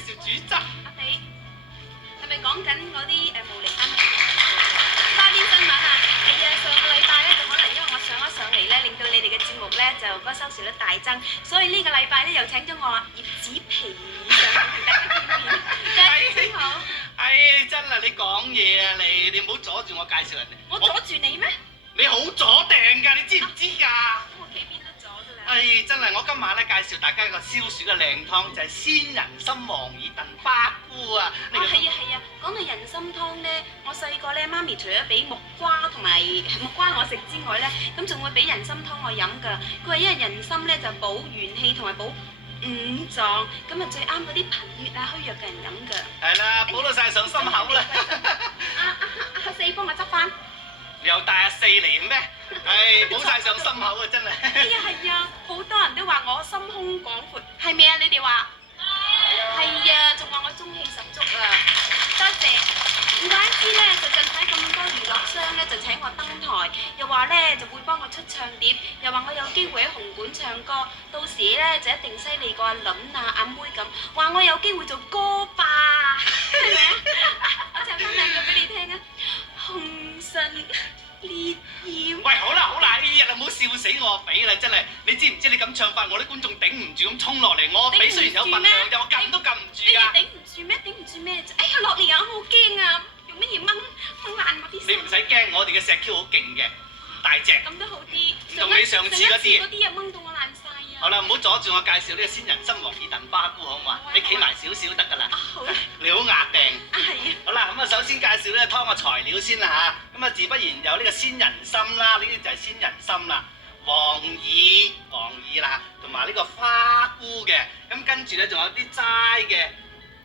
紹主汁。阿肥，係咪講緊嗰啲無厘頭花邊新聞啊？係啊，上個禮拜咧就可能因為我上嚟咧，令到你哋嘅節目咧就嗰個收視率大增，所以呢個禮拜咧又請咗我葉子皮上嚟同大家見面。你好。唉，真係你講嘢啊你唔好阻住我介紹人哋。我阻住你咩？你好阻掟㗎，你知唔知㗎？我企邊都阻㗎啦。唉，真係我今晚咧介紹大家一個消暑嘅靚湯，就係鮮人參黃耳燉花菇啊！係啊，講到人參湯咧，我細個咧媽咪除咗俾木瓜同埋木瓜我食之外咧，咁仲會俾人參湯我飲㗎。佢話因為人參咧就補元氣同埋補五臟，咁啊最啱嗰啲貧血啊虛弱嘅人飲㗎。係啦，補到晒上心口啦！阿四幫我執翻。你又帶阿四嚟咩？唉，補晒上心口啊！真係。係啊，好多人都話我心胸廣闊，係咪啊？你哋話？係啊，仲話我中氣十足啊！多謝。唔怪之咧，就近排咁多娛樂商咧就請我登台，又話咧就會幫我出唱碟，又話我有機會喺紅館唱歌，到時咧就一定犀利過阿倫啊、阿妹咁，話我有機會做歌霸，係咪啊？我唱翻兩句俾你聽啊！紅唇烈焰。喂，好啦，呢日啊唔好笑死我阿肥啦，真係！你知唔知你咁唱法，我啲觀眾頂唔住咁衝落嚟，我阿肥雖然有份量，但我撳都撳唔住㗎。你頂唔住咩？頂唔住咩？哎呀，落嚟啊！我好驚啊！用乜嘢掹爛我啲？你唔使驚，我哋嘅石 Q 好勁嘅，大隻。咁都好啲。唔同你上次嗰啲。嗰啲啊掹到我爛晒啊！好啦，唔好阻住我介紹呢個鮮人參黃耳燉花菇好嘛？你企埋少少得㗎啦。好。你好壓定。係啊。好啦，咁啊首先介紹呢個湯嘅材料先啦嚇。咁啊自不然有呢個鮮人參啦，呢啲就係鮮人參啦。黃耳啦，同埋呢個花菇嘅。咁跟住咧仲有啲齋嘅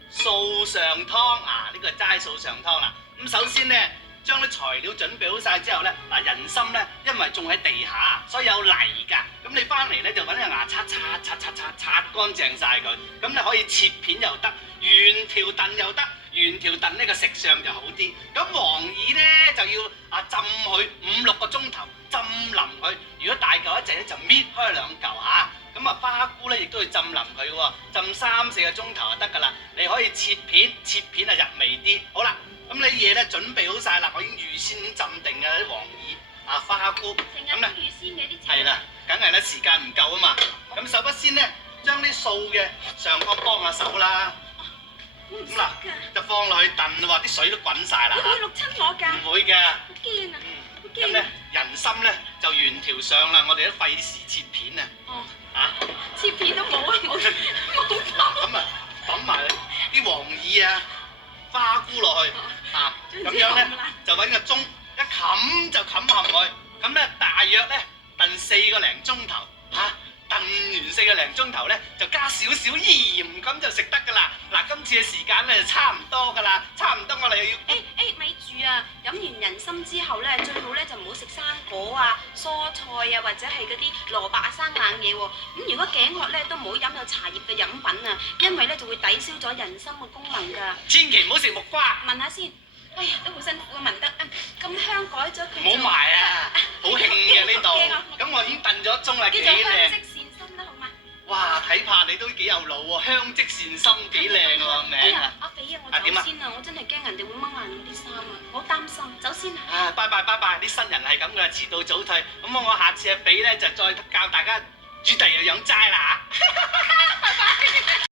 素上湯啊，呢個係齋素上湯啦。咁首先咧，將啲材料準備好晒之後咧，嗱人參咧，因為種喺地下，所以有泥㗎。咁你翻嚟咧就揾個牙刷擦乾淨晒佢。咁你可以切片又得，原條燉又得。原條燉呢個食相就好啲。咁黃耳咧就要浸佢5-6個鐘頭，浸腍佢。如果大嚿一隻咧就搣開兩嚿嚇。咁啊花菇咧亦都要浸腍佢喎，浸3-4個鐘頭就得㗎啦。你可以切片啊入味啲。好啦，咁你嘢咧準備好晒啦，我已經預先浸定嘅啲黃耳花菇。成日都預先嘅啲。係啦，梗係啦，時間唔夠啊嘛。咁首不先咧，將啲素嘅上湯幫下手啦。咁嗱，就放落去燉喎，啲水都滾晒啦。會唔會淥親我㗎？唔會嘅。好驚啊！好驚。咁咧，人參咧就原條上啦，我哋都費事切片啊。哦。嚇？切片都冇啊！冇。嗱咁啊，揼埋啲黃耳啊、花菇落去啊，咁樣咧就揾個鐘一冚就冚冚佢。咁咧大約咧燉4個零鐘頭嚇。燉完4個零鐘頭咧，就加少少鹽，咁就食得㗎啦。嗱，今次嘅時間咧就差唔多㗎啦，差唔多我哋又要。咪住啊！飲完人參之後咧，最好咧就唔好食生果啊、蔬菜啊，或者係嗰啲蘿蔔啊、生冷嘢喎。咁如果頸渴咧，都唔好飲有茶葉嘅飲品啊，因為咧就會抵消咗人參嘅功能㗎。千祈唔好食木瓜。聞下先。哎呀，都好辛苦啊，聞得咁香改咗佢。唔好埋啊！好興嘅呢度。咁我已經燉咗盅啦，幾靚。哇！睇怕你都幾有腦喎，香積善心幾靚喎名啊！阿肥啊，我走先啊！我真係驚人哋會掹爛我啲衫啊！我好擔心，走先啊！拜拜，啲新人係咁噶啦，遲到早退。咁我下次阿肥咧就再教大家煮第二樣齋啦嚇！拜拜。